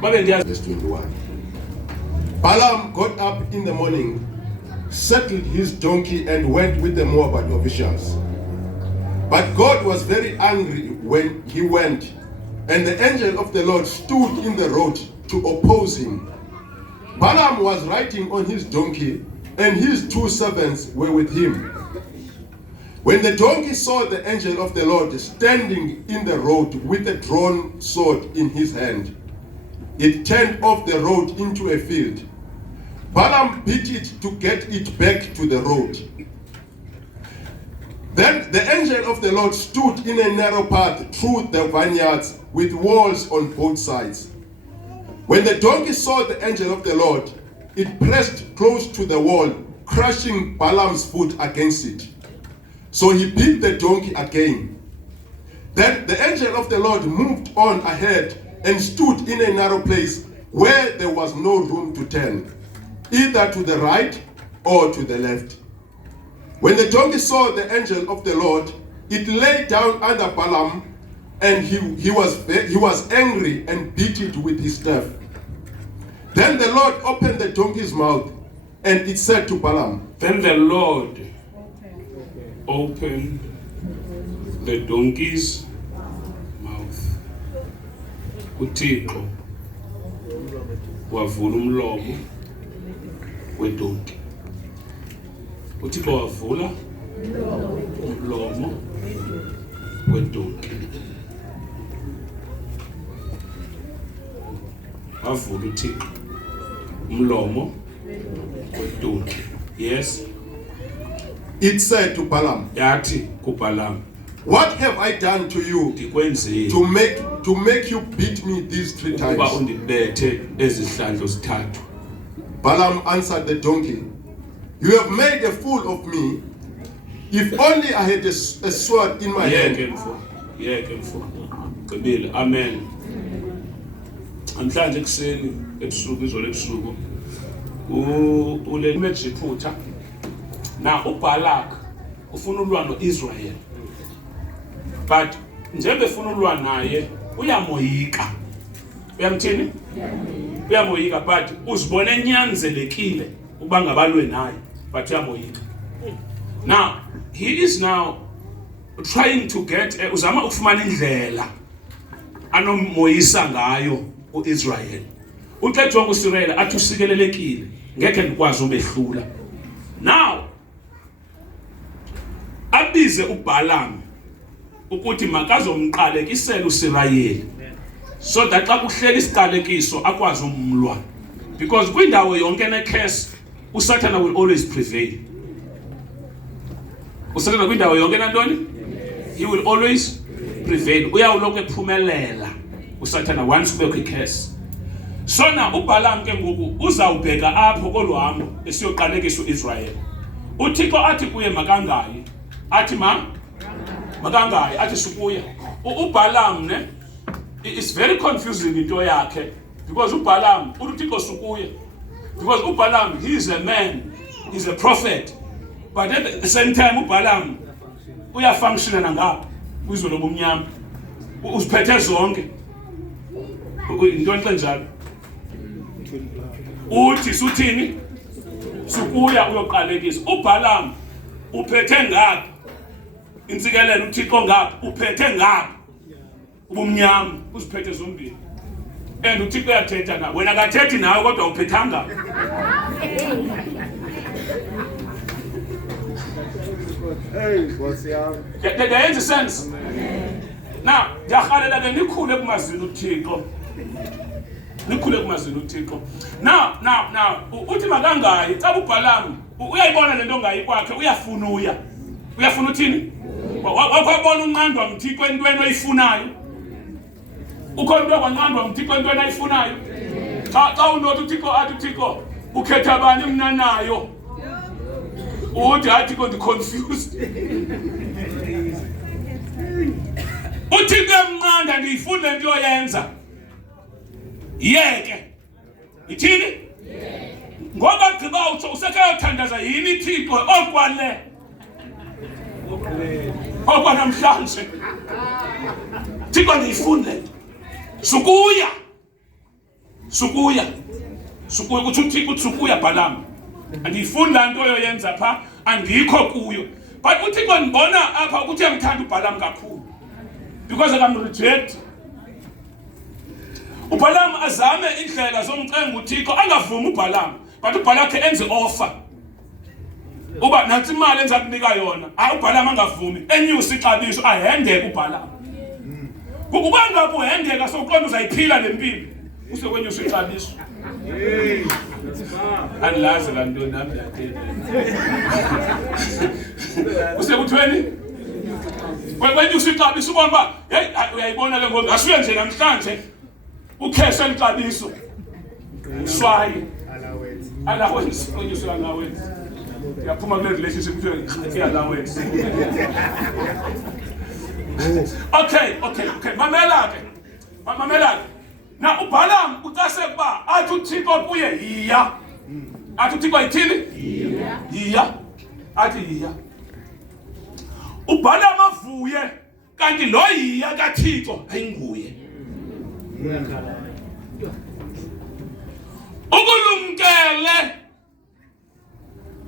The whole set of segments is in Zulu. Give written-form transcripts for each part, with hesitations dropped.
Verse 21. Balaam got up in the morning, settled his donkey, and went with the Moabite officials. But God was very angry when he went, and the angel of the Lord stood in the road to oppose him. Balaam was riding on his donkey, and his 2 servants were with him. When the donkey saw the angel of the Lord standing in the road with a drawn sword in his hand, it turned off the road into a field. Balaam beat it to get it back to the road. Then the angel of the Lord stood in a narrow path through the vineyards with walls on both sides. When the donkey saw the angel of the Lord, it pressed close to the wall, crushing Balaam's foot against it. So he beat the donkey again. Then the angel of the Lord moved on ahead and stood in a narrow place where there was no room to turn, either to the right or to the left. When the donkey saw the angel of the Lord, it lay down under Balaam, and he was angry and beat it with his staff. Then the Lord opened the donkey's mouth, and it said to Balaam. Then the Lord opened the donkey's mouth. uThixo wavula umlomo wedonki. uThixo wavula umlomo wedonki. Wavula uThixo umlomo wedonki. Yes. It said to Balaam, Yathi kuBalaam, what have I done to you to make you beat me these 3 times? Balaam answered the donkey, you have made a fool of me. If only I had a sword in my hand. Amen. Namhlanje kuseni ebusuku izolo ebusuku ule Mejiphutha na uBalak ufuna ulwa noIsrael, but njengoba efuna ulwa naye uyamoyika. Uyamthini? Uyamoyika, but uzibona enyanzelekile ukuba ngabalwe naye, but uyamoyika. Now he is now trying to get uzama ukufumana indlela anomoyisa ngayo uIsrael. Uxetshwa nguIsrael athi usikelelekile ngeke ndikwazi umehlula. Now abize uBalaam ukuthi makazomqalekisela uIsrael, so that xa kuhlela isiqalekiso akwazi umlwa, because kwindawo yonke enecase uSathana will always prevail. uSathana kwindawo yonke nantoni, he will always prevail. Uyawuloko ephumelela uSathana once kubekho icase. So na uBalaam ke ngoku uzawubheka apho kolwambo esiyoqalekisa uIsrael. uThixo athi kuye makangayi, athi makangayi, athi sukuya. uBalaam ne, it's very confusing into yakhe, because uBalaam uThixo sukuya, because uBalaam, he is a man, he's a prophet, but at the same time uBalaam uyafunctiona nangapha kwizwe lobumnyama, uziphethe zonke into enjalo. Uthi suthini sukuya uyoqalekisa. uBalaam uphethe ngapha insikelelo, uThixo ngapha uphethe ngapha ubumnyama, uziphethe zombili. And uThixo uyathetha nawe, wena akathethi nawe kodwa uphethanga. Hey, what's up? There is a sense. Now, ndiyahalela ke nikhule kumazwini uThixo. Nikhule kumazwini uThixo. Now, uthi makangayi, xa uBalaam uyayibona lento ongayi kwakhe, uyafuna uthini? Wakwabona unqandwa mThixo entweni oyifunayo. Ukhona into kwanqandwa mThixo entweni ayifunayo. Xa unothi uThixo athi uThixo ukhetha bani mna nayo, uthi hathi konke confused. uThixo emnqanda ngiyifuna into yoyenza yeke ithini, ngoba gqiba uthi usekayothandaza yini iThixo okwale okwanamhlanje. Thixo ngiyifuna sukuya sukuya kuthi uThixo utsukuya Balaam andiyifunda into yoyenza pha andikho kuyo but uThixo ndibona apha ukuthi uyamthanda uBalaam kakhulu because akamreject uBalaam azame indlela zomcenga uThixo angavumi uBalaam but uBalaam ke enze offer uba nansi imali enza kunika yona uBalaam angavumi enyusa ixabiso ahendeke uBalaam kuba ngabe uhendeka soqonda uzayiphila lempilo usekwenyusa ixabiso andilazi la nto nami yathena usekuthweni kwenyusa ixabiso ubona hey uyayibona ke ngoba asuye nje namhlanje ukhesha ixabiso uswaye allowance kwenyusa allowance yaphuma kule relationship kuthiwa allowance okay mamela ke na uBalaam ucase kuba athi uThixo kuye yiya athi uThixo yithini yiya athi yiya uBalaam avuye kanti lo yiya kaThixo ayinguye ukulumkele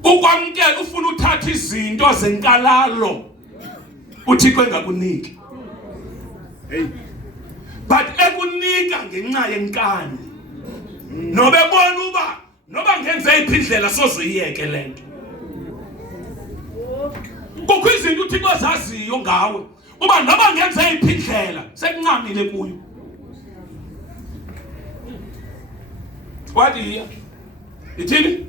ukwamkela ufuna uthatha izinto zenkalalo uThixo engakuniki but ekunika ngenxa yenkani nobebona uba noba ngenze iphindlela sozoyiyeke lento kukho izinto uThixo azaziyo ngawe uba noba ngenze iphindlela sekuncamile kuyo wathi iya ithini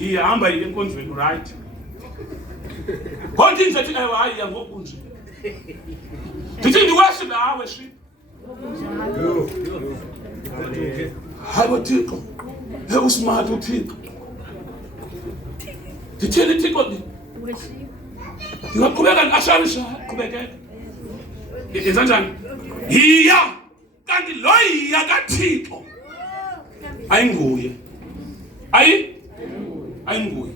iya hamba yile enkonzweni right konke nje ethi hayi ya ngokunje ndithi ndiworship worship hayi uThixo usmart uThixo ndithini uThixo ndingaqhubeka ndasharisha qhubekeka yenza njani yiya kanti lo yiya kaThixo ayinguye ayinguye.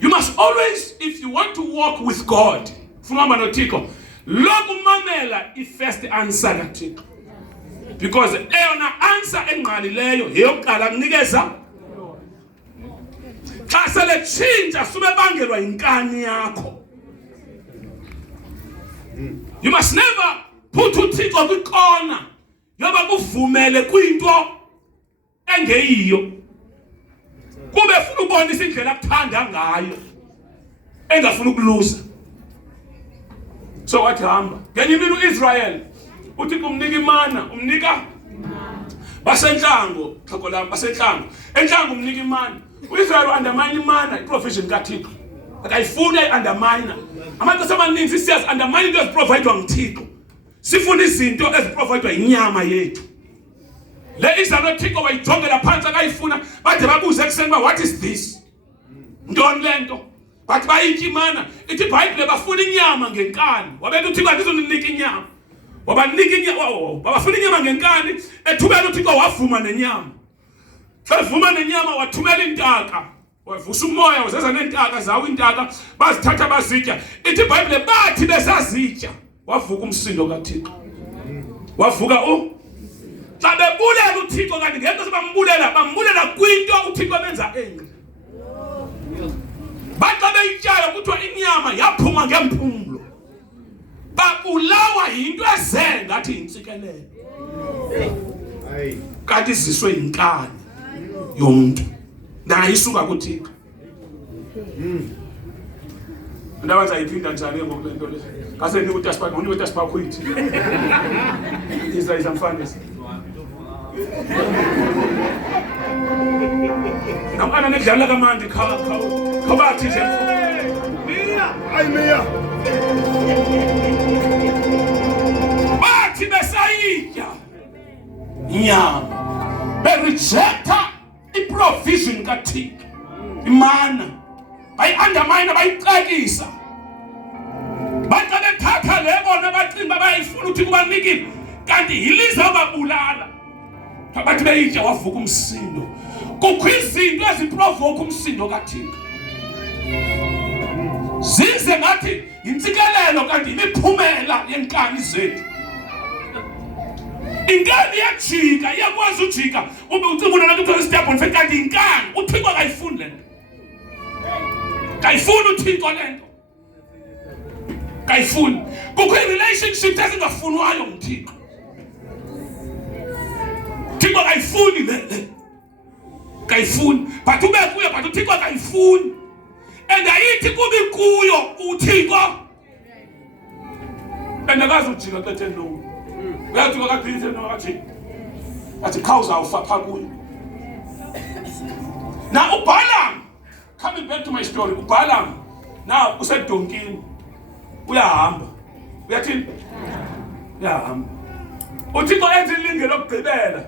You must always, if you want to walk with God, funa noThixo lokumamela i-first answer kaThixo because eyona answer engqalileyo yeyokuqala kunikeza xa sele tshintsha sube bangelwa inkani yakho. You must never put uThixo kwikona yoba kuvumele kwinto engeyiyo kube funa ubonisa indlela akuthanda ngayo engafuna ukuluza. So wathi hamba ngenye imini uIsrael uThixo umnika imana umnika basentlango xhokolami basentlango entlango umnika imana uIsrael undermine imana iprovision kaThixo akayifuna iundermine amaxesha amaninzi siyas undermine into eziprovidwa nguThixo sifuna izinto eziprovidwa inyama yethu le izanoThixo wayijongela phansi akayifuna bade babuze ekseni ba what is this ntoni lento bathi bayitya imana ithi iBhayibhile bafuna inyama ngenkani wabethu uThixo akizoninika inyama wabanika inyama babafuna inyama ngenkani ethubela uThixo wavuma nenyama xa vuma nenyama wathumela intaka wavusa umoya wazeza nentaka zawo intaka bazithatha bazitya ithi iBhayibhile bathi besazitya wavuka umsindo kaThixo wavuka xa bebulela uThixo kanti ngento bambulela kwinto uThixo benza enye baxa beyityala kuthiwa inyama yaphuma ngempumlo babulawa yinto eze ngathi yintsikelelo kanti iziswe yinkani yomuntu nayo isuka kuThixo. Ndaba zayiphinda njani ngoku lento le kase ni uTaspa ngoni uTaspa kwithi iza mfanisi namana nedlala kamandi khabathi nje Mia bathi besayitya inyama berejecta iprovision kaThixo imana bayi-undermine bayixakisa baxa bethatha le bona bacimba bayifuna uThixo banikile kanti yiliza babulala bathi beyitya wavuka umsindo. Kukho izinto eziprovoke umsindo kaThixo zize ngathi intsikelelo kanti imiphumela yenkani zethu Inkani iyajika, iyakwazi ujika. Ube ucibuna la kuthola stubborn faith kanti inkani uThixo akayifuni lento. Kayifuni uThixo lento. Kayifuni. Kukho relationship ezingafunwayo nguThixo. Thixo kayifuni le. Kayifuni. But ube kuyo but uThixo kayifuni. And ayithi kubi kuyo uThixo. And akazi ujika qethe lo. Uyathi wakaqinise no athi khawuza ufa kuyo. Now uBalaam, coming back to my story, uBalaam now usedonkini. Uyahamba. Uyathini? Uyahamba. uThixo enze ilinge lokugqibela.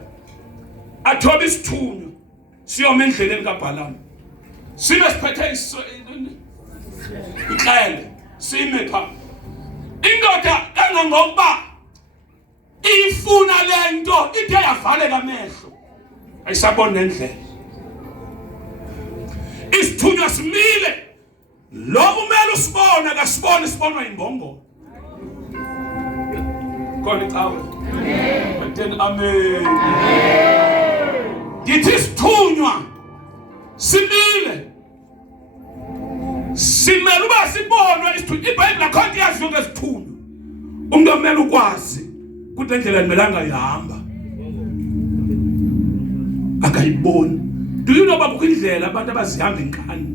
Athoba isithunywa. Siyoma endleleni kaBalaam. Sibe siphethe iqele. Sime pha. Indoda engangokuba ifuna lento ithe yavaleka amehlo. Ayisaboni nendlela. Isithunywa simile. Lo umele usibona kasibone sibonwa imbongo. Khona icawe. Amen. Amen. Ngithi isithunywa simile. Simele uba sibonwe isithunywa. iBhayibheli akhonto yazi yonke isithunywa. Umuntu omele ukwazi ukuthi endlela nimelanga ihamba. Akayiboni. Do you know bakho indlela abantu abazihamba inkani?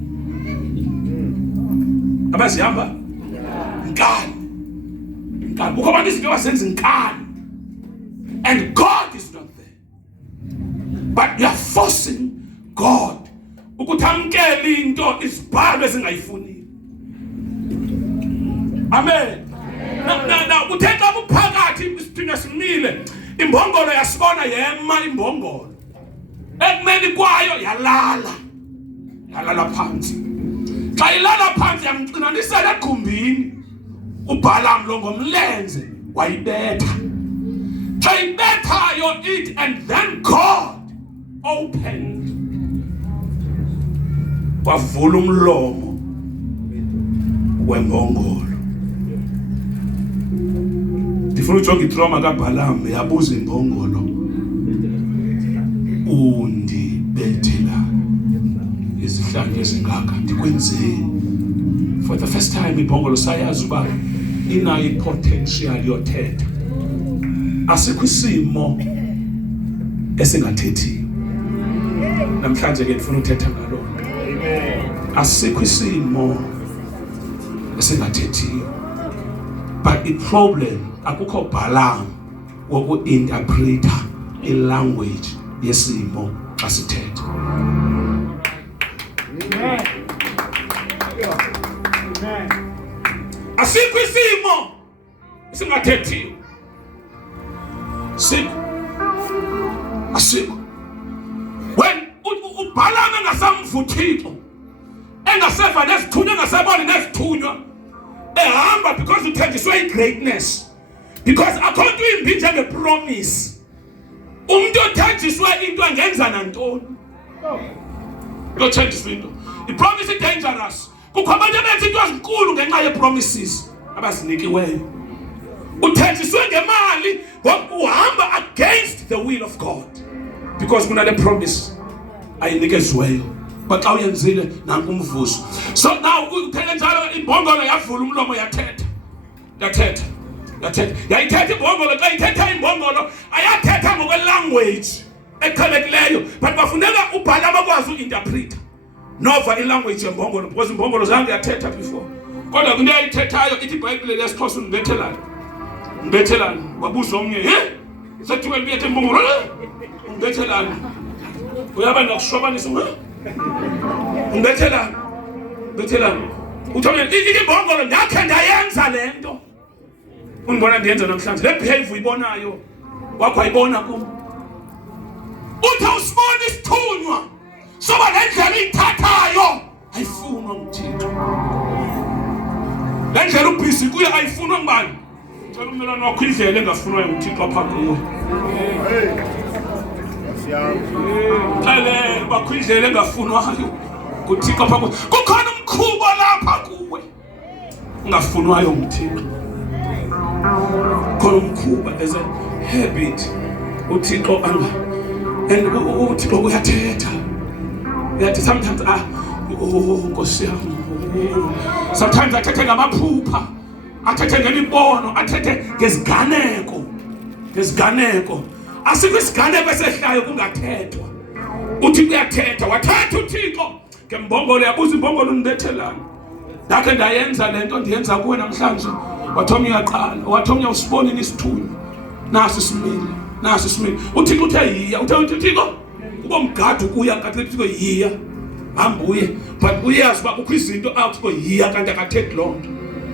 Abazihamba inkani. Inkani. Kukho abantu izinto abazenza inkani. And God is not there. But you are forcing God ukuthi amkele into isibhalo esingayifuni. Amen. Na uthetha ubuphakathi isithunywa simile. Imbongolo yasibona yema imbongolo. Ekumeni kwayo yalala. Yalala phansi. Xa ilala phansi yamqinanisela egqumbini. uBalaam lo ngomlenze wayibetha. Xa ibethayo it and then God opened. Wavula umlomo wembongolo. Ndifuna ujonga itrauma kaBalaam yabuza imbongolo. Undibethela izihlangu ezingaka ndikwenzeni? For the first time imbongolo sayazi uba inayo potential yothetha. Asikho isimo esingathethi. Namhlanje ke ndifuna uthetha ngalo. Asikho isimo esingathethiyo. But the problem akukho Balaam woku-interpreta i-language yesimo xa sithetha. Asikho isimo esingathethiyo. Asikho. When uBalaam engasamva uThixo, engaseva nesithunywa, engaseboni nesithunywa, ehamba because uthenjiswe i-greatness. Because according to imbi njenge-promise, umuntu othenjiswe into angenza nantoni. Lothenjiswe into. I-promise is dangerous. Kukho abantu abenza into ezinkulu ngenxa ye-promises abazinikiweyo. Uthenjiswe ngemali uhamba against the will of God. Because kunale promise ayinikeziweyo. But xa uyenzile nanku umvuzo. So now uthele njalo imbongolo yavula umlomo yathetha. Yayithetha imbongolo xa ithetha imbongolo ayathetha ngokwe-language eqhelekileyo. But bafuneka uBalaam akwazi u-interpreta. Nova i-language yembongolo because imbongolo zange yathetha before. Kodwa kunto ayithethayo ithi iBhayibhile lesiXhosa undibethelana. Undibethelana. Wabuza omnye, sethiwe libethe imbongolo. Undibethelana. Uyaba nokushwabanisa undibethelana. Uthome imbongolo ndakhe ndayenza lento. Ungibona ndiyenza namhlanje. Le behave uyibonayo. Wakho ayibona kum. Uthi usibona isithunywa. Soba lendlela ithathayo ayifunwa nguThixo. Lendlela ubhizi kuye ayifunwa ngubani? Cela ummelwane wakho indlela engafunwayo nguThixo apha kuwe. Cela bakho indlela engafunwayo nguThixo apha kuwe. Kukhona umkhubo lapha kuwe ungafunwayo nguThixo. Khona umkhuba, there's a habit uThixo anga and uThixo uyathetha. Yathi sometimes Nkosi yami. Sometimes athethe ngamaphupha, athethe ngemibono, athethe ngeziganeko. Asikho isiganeko esehlayo kungathethwa. Uthi kuyathetha, wathetha uThixo ngembongolo yabuza imbongolo unibethelana. Ndakhe ndayenza lento ndiyenza kuwe namhlanje. Wathomya uyaqala, wathomya usibonini isithunywa. Nasi simile. Uthixo uthe yiya, uThixo ubomgadi ukuya kanti uThixo yiya. Hambuye, but uyazi uba kukho izinto awuthixo yiya kanti akathethi loo nto.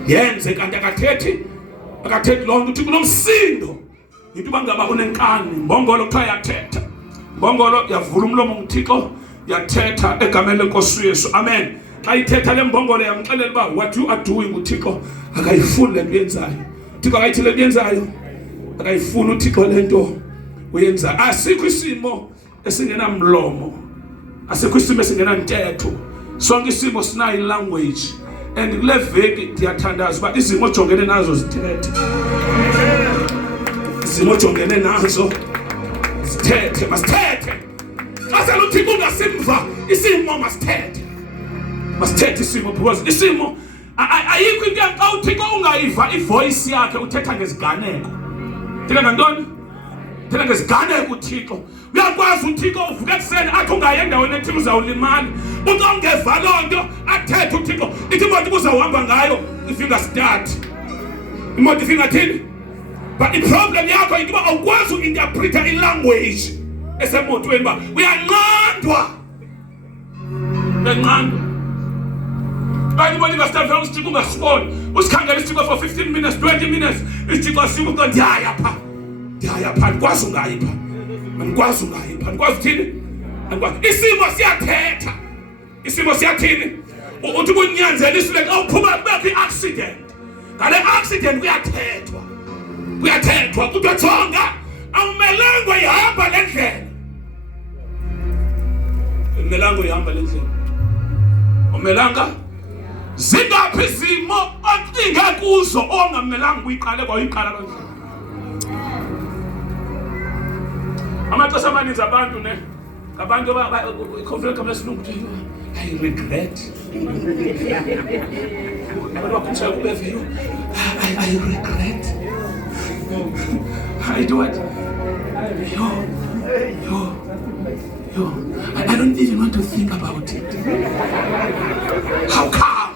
Yenze kanti akathethi loo nto. Uthixo nomsindo. Into uba ngaba unenkani, imbongolo kuthiwa yathetha. Imbongolo yavula umlomo uThixo yathetha egameni lenkosi Yesu. Amen. Xa ithetha le mbongolo yamxelela uba what you are doing uThixo akayifuni le nto uyenzayo. uThixo akayithi le nto uyenzayo akayifuni uThixo le nto uyenzayo. Asikho isimo esingenamlomo, asikho isimo esingenantetho. Sonke isimo sinayo ilanguage, and kule veki ndiyathandaza uba izimo ojongene nazo zithethe. Izimo ojongene nazo zithethe, masithethe. Xa sele uThixo ungasimva isimo masithethe. Masithethe isimo because isimo ayikho into xa uThixo ungayiva ivoice yakhe uthetha ngeziganeko. Thetha ngantoni? Thetha ngeziganeko uThixo. Uyakwazi uThixo uvuka ekuseni athi ungaye endaweni ethile uzawulimala. Uthi ongeva loo nto athethe uThixo. Ithi imoto uzawuhamba ngayo ifinga start. Imoto ifinga thini? But iproblem yakho into uba awukwazi uinterpreta ilanguage esemotweni uba uyanqandwa. Kanti bona ingastafa usithixo ungasiboni. Usikhangela isithixo for 15 minutes, 20 minutes. Isithixo sikuthi ndiyaya pha. Andikwazi ungayipha. Andikwazi uthini? Isimo siyathini? Uthi kunyanzelisa le xa uphuma kubekho i-accident. Ngale accident kuyathethwa. Kuthiwa jonga awumelanga ihamba le ndlela. Umelanga zingaphi izimo ocinge kuzo ongamelanga uyiqale kwayiqala kanjani. Amaxesha amaninzi abantu ngabantu ikhonflict kamesilungu kuthi I regret. Abantu bakhuthayo kubeveyo I regret. I do it. I don't even want to think about it. How come?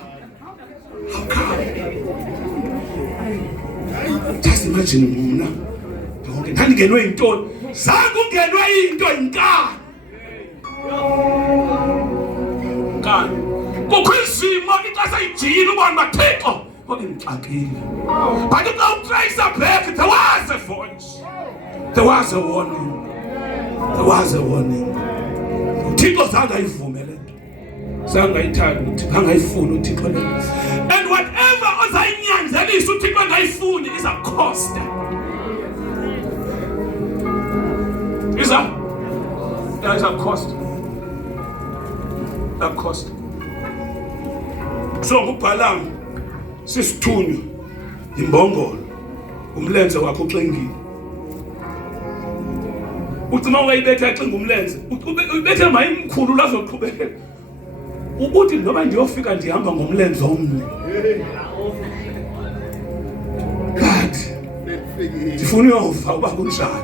Just imagine mna. Ndingenwe yintoni? Zange ungenwe into yinkani. Kukho izimo ixesha ijile ubona bathixo ngixakile. But if you trace back, there was a voice. There was a warning. uThixo zange ayivumele. Zange ayithanda uThixo, angayifuni uThixo le. And whatever ozayinyanzelisa uThixo angayifuni is a cost. Is a cost. A cost. So uBhalamu sisithunywa imbongolo umlenze wakho uxingile. Uthi uma uyibetha exinga umlenze ubethe mayimkhulu lazoqhubeka. Ubuthi noma ndiyofika ndihamba ngomlenze omnye. God ndifuna uyova uba kunjani.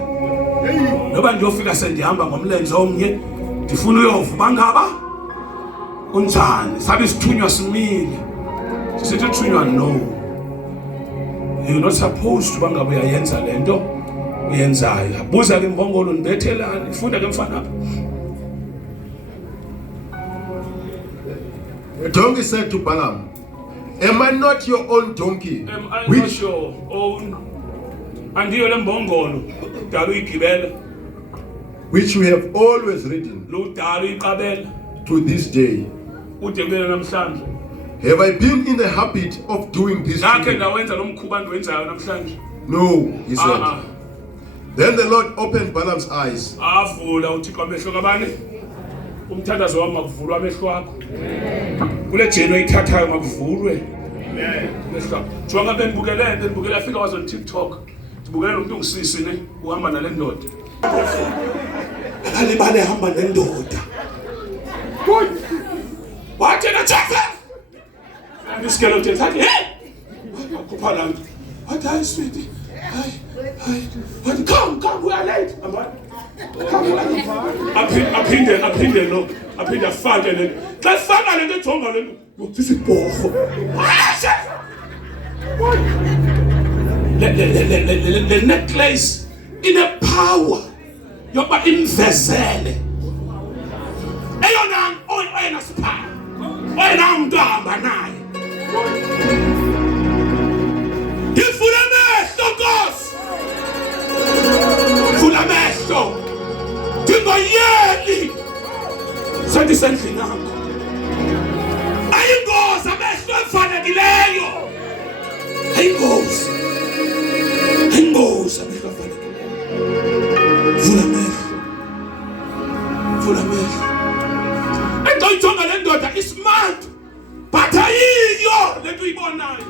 Noba ndiyofika sendihamba ngomlenze omnye ndifuna uyova bangaba kunjani. Sabe isithunywa simile. Sithi uthunywa no. You're not supposed to banga uyayenza lento uyenzayo. Buza ke imbongolo nibethelana ifunda ke mfana. The donkey said to Balaam, am I not your own donkey? Am I not your own? Andiyo le mbongolo dalu igibela. Which we have always ridden Lo dalu iqabela to this day. ude kule namhlanje. Have I been in the habit of doing this? Nakhe ndawenza lo mkhuba ndiwenzayo namhlanje. No, he said. Then the Lord opened Balaam's eyes. Avula uThixo amehlo kabani? Umthandazo wami makuvulwe amehlo akho. Kule jeno ithathayo makuvulwe. Amen. Mehlo. Jonga benibukele afika wazo TikTok. Ndibukele umuntu ungisisi ne uhamba nale ndoda. akalibale hamba nendoda wathi na Joseph iskeleton sathi hey akhupha la nto wathi hayi sweetie hayi wathi come we are late aphinde lo aphinde afake le xa faka le nto ejonga le nto yokuthi ibhorho the necklace in a power yokuba imvezele oyena sipha oyena umuntu ahamba naye ngivula amehlo Nkosi vula amehlo ndingoyeli sendisendlini yakho ayingozi amehlo efanelekileyo ayingozi amehlo efanelekileyo vula amehlo endoyijonga le ndoda ismart but ayiyo le nto uyibonayo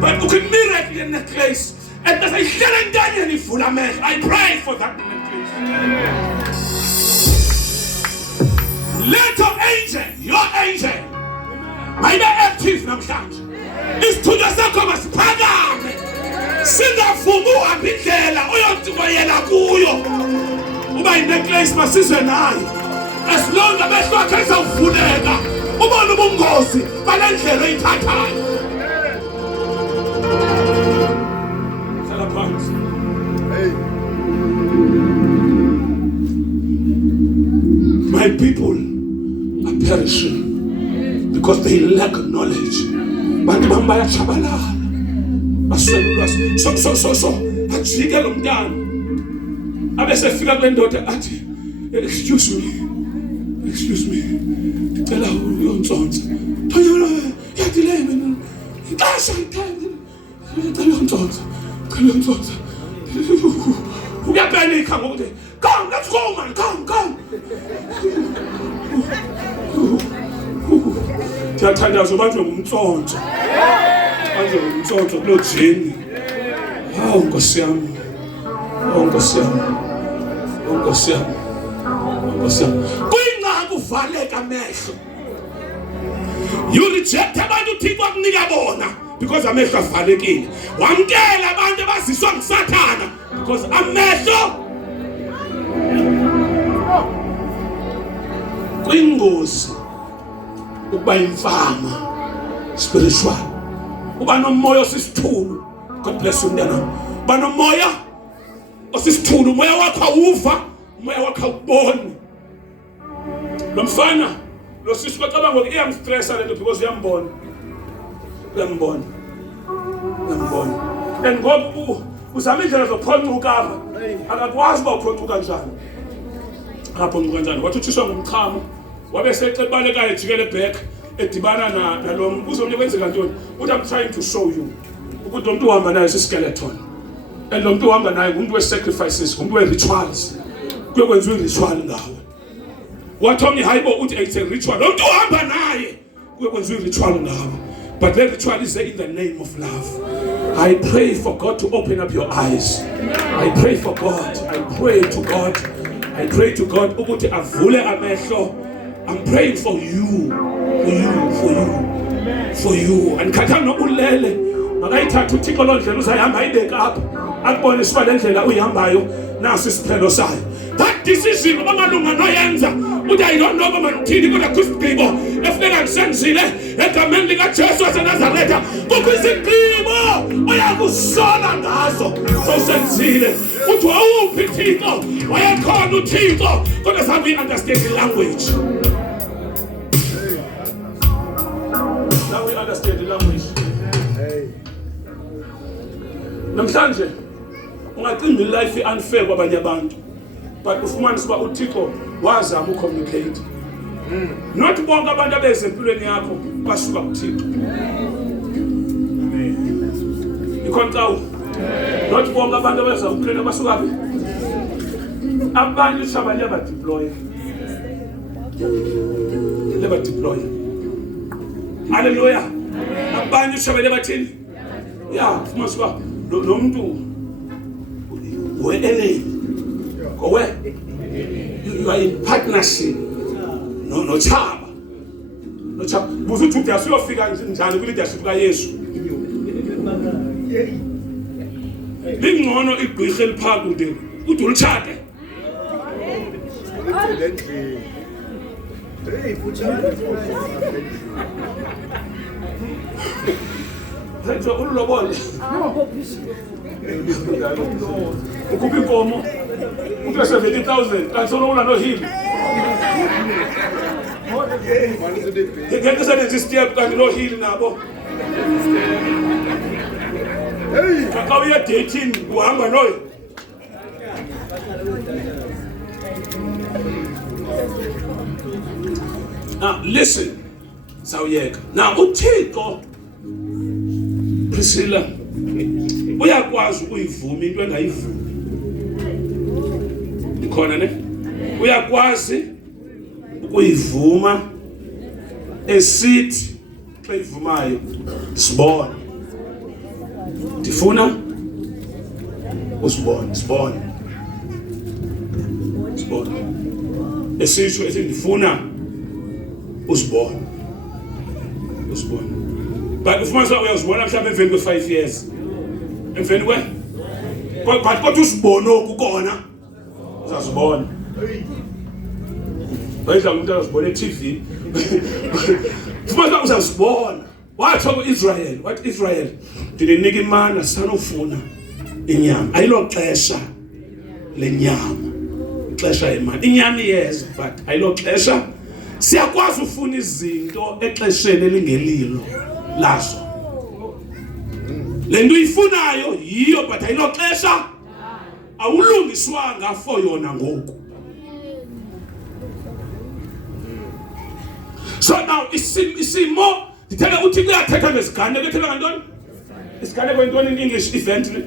but ukhe miracle ye necklace and as I share entanyeni vula amehlo I pray for that necklace little angel your angel mayibe active namhlanje isithunywa sakho masiphakame singavumi uhamba indlela uyotikoyela kuyo uba inecklace masizwe nayo as long amehlo akhe ezawuvuleka ubone ubungozi bale ndlela oyithathayo sala phansi my people are perishing because they lack knowledge bantu bami bayatshabalala baselulwa so ajike lo mntana abesefika kule ndoda athi excuse me ngicela uyontsonsa thonyolo yathi le mina ixesha ngicela uyontsonsa uyapanika ngokuthi come let's go man come ndiyathandaza abantu ngumntsonto manje ngumntsonto kulo jini hawu Nkosi yami kuyingxaki uvaleka amehlo you reject abantu uThixo akunika bona because amehlo avalekile wamkela abantu abaziswa nguSathana because amehlo kuyingozi ukuba imfama spiritual uba nomoya osisithulu God bless you mntana uba nomoya osisithulu umoya wakho awuva umoya wakho awuboni lo mfana lo sisi bacabanga ukuthi iyamstressa lento because uyambona and ngoba uzama indlela zokuphoncuka apha akakwazi uba uphoncuka njani akaphoncuka njani wathi uthiswa ngumchamo wabe seqebaleka ejikele back edibana nalo uzomnye kwenzeka ntoni uthi I'm trying to show you ukuthi lo muntu uhamba naye sisskeleton and lo muntu uhamba naye ngumuntu we-sacrifices ngumuntu we-rituals kuyokwenziwa i-ritual ngawe wathi omnye hayibo uthi it's a ritual lo muntu uhamba naye kuyokwenziwa i-ritual ngawe but the ritual is there in the name of love. I pray for God to open up your eyes. I pray for God. I pray to God ukuthi avule amehlo. I'm praying for you. And khathana ulele makayithatha uThixo lo ndlela uzayihamba ayibeka apha akubone siba le ndlela uyihambayo nasi isiphelo sayo. That decision omalunga noyenza uthi I don't know mama uthini kodwa kusigqibo efuneka ngisenzile egameni likaJesu waseNazaretha kukho izigqibo oyakusola ngazo sosenzile uthi wawuphi Thixo wayekhona uThixo kodwa sabe we understand the language. Now we understand the language. Namhlanje ungacimba life unfair kwabanye abantu but ufumanise uba uThixo wazama ucommunicate. Not bonke abantu abeze empilweni yakho basuka kuThixo. Ikhontawu. Not bonke abantu abeze empilweni basuka phi? Abanye shabanye abadeploy. Hallelujah. Abanye shabanye bathini? Yeah, ufumanise uba muntu we-enemy ngowe you are in partnership no Chaba buza ukuthi asiyofika njani kwi-leadership kaYesu lingcono igqirha eliphaka kude uthi ulitshate Retro ulobole. Ukupi inkomo. Uthi 70,000 kanti solo una no hill. Ngeke senze step kanti no hill nabo. Hey, kakawiya dating uhamba noyo. Now listen. Sawuyeka. Now uThixo Priscilla uyakwazi ukuyivuma into engayivumi. Ikhona ne? Uyakwazi ukuyivuma esithi xa ivumayo sibone. Ndifuna usibone. Esisho ethi ndifuna usibone. But ufumanisa uyazibona mhlawumbe emveni kwe5 years. Emveni kwe? Kodwa usibone ukukona. Uzazibona. Bayidla umuntu azibona eTV. Ufumanisa uzazibona. Wathi Israel, what Israel? Ndinika imana sanofuna inyama. Ayilo xesha lenyama. Ixesha yemali. Inyama iyeza but ayilo xesha. Siyakwazi ufuna izinto exesheni elingelilo lazo. Lento uyifunayo yiyo but ayilo xesha awulungiswanga for yona ngoku. So now isimo nditheka uthi kuyathetha ngesigane kuyathetha ngantoni? Isigane kwentoni in English event ne?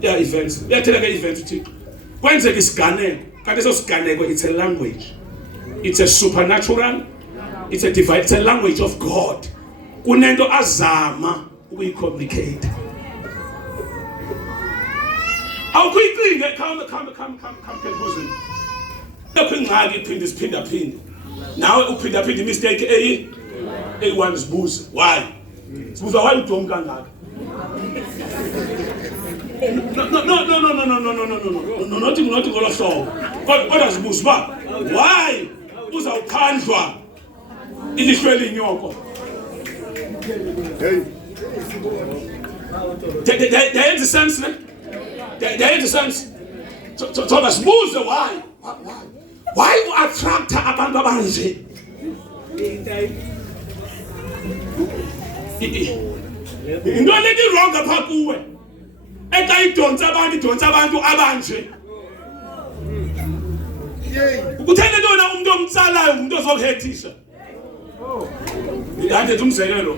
Yeah, events. Uyathetha nge-event uthi kwenzeka isiganeko kanti eso siganeko it's a language. It's a supernatural, it's a divine, it's a language of God. Kunento azama ukuyicomplicate. Awukuyiklinge come conclusion. Lokho ingxaki iphinda. Nawe uphinda mistake A1 sibuza. Why? Sibuza why uDom kangaka? No, nothing ngolo hlobo. Kodwa sibuza ba? Why? Uzawukhandlwa ilihlo elinyoko. Hey. There is a sense, ne? There is a sense. So basibuze why? Why you attract abantu abanje? Into lethi wrong apha kuwe. Ekayidonsa abantu abanje. Ukuthele ntona umuntu omtsalayo umuntu ozokuhethisha. Ndenze umzekelo.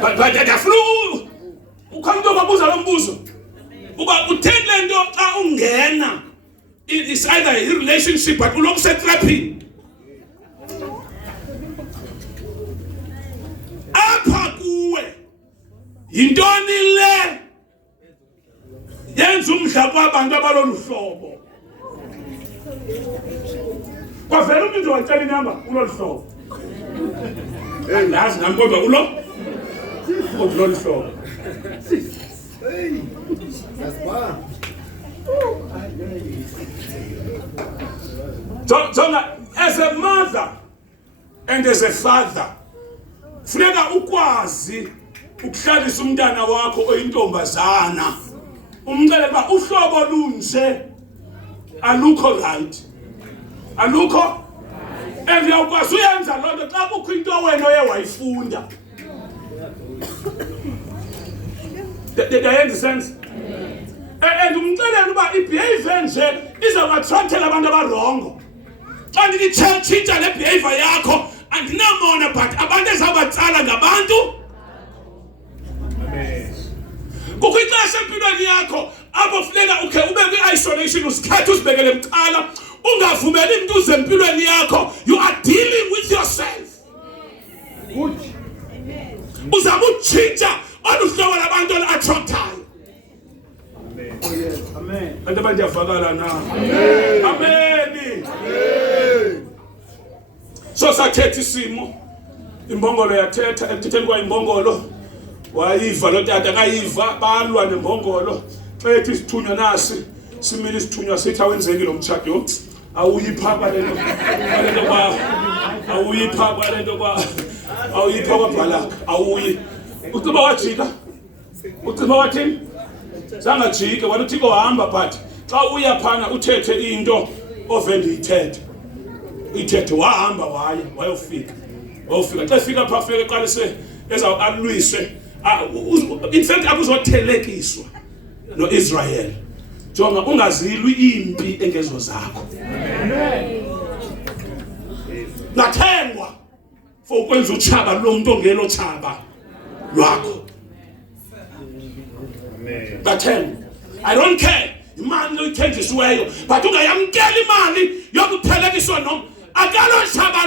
But afuna ukhona babuza lo mbuzo. Uba uthele nto xa ungena it's either a relationship but ulokuse trapping. Apha kuwe yintoni le yenza umdla kwabantu abalolu hlobo. Kwavela umuntu wacela inamba kulolu hlobo. Andazi nami kodwa kulolu hlobo. So as a mother and as a father, funeka ukwazi ukuhlalisa umntana wakho oyintombazana. Umcela ba uhlobo lunje alukho right. Alukho and uyakwazi uyenza lonto xa kukho into wena oye wayifunda. There is sense. And umcela uba ibehavior nje izabathathela abantu abarongo. Xa nditshintsha le behavior yakho andinamona but abantu ezabatsala ngabantu. Kukho ixesha empilweni yakho apho funeka ube kwi-isolation usikhethe uzibekele emcala ungavumeli umuntu uze empilweni yakho. You are dealing with yourself. Uzama utshintsha olu hlobo labantu Amen. Kanti abantu yavakala na. Amen. So sathetha isimo. Imbongolo yathetha ekuthetheni kwa imbongolo. Wayiva lo tata akayiva balwa nembongolo. Xa ethi isithunywa nasi simile isithunywa sithi awenzeki lo mtshado. Awuyipha kwalento. Kwalento kwa awuyipha kwalento kwa awuyipha kwaBhalak. Awuyi. Uciba wajika. Uciba wathini? Sangajike wena uThixo hamba but xa uya phana uthethe into ovende ithethe wahamba wayofika xa efika pha fike eqalise alwise in fact akuzothelekiswa noIsrael jonga ungazilwi impi engezo zakho nathengwa for ukwenza utshaba lo muntu ongelo tshaba lwakho. Bathemba. I don't care. Imali oyithenjisiweyo but ungayamkela imali yokuthelekiswa akalo shaba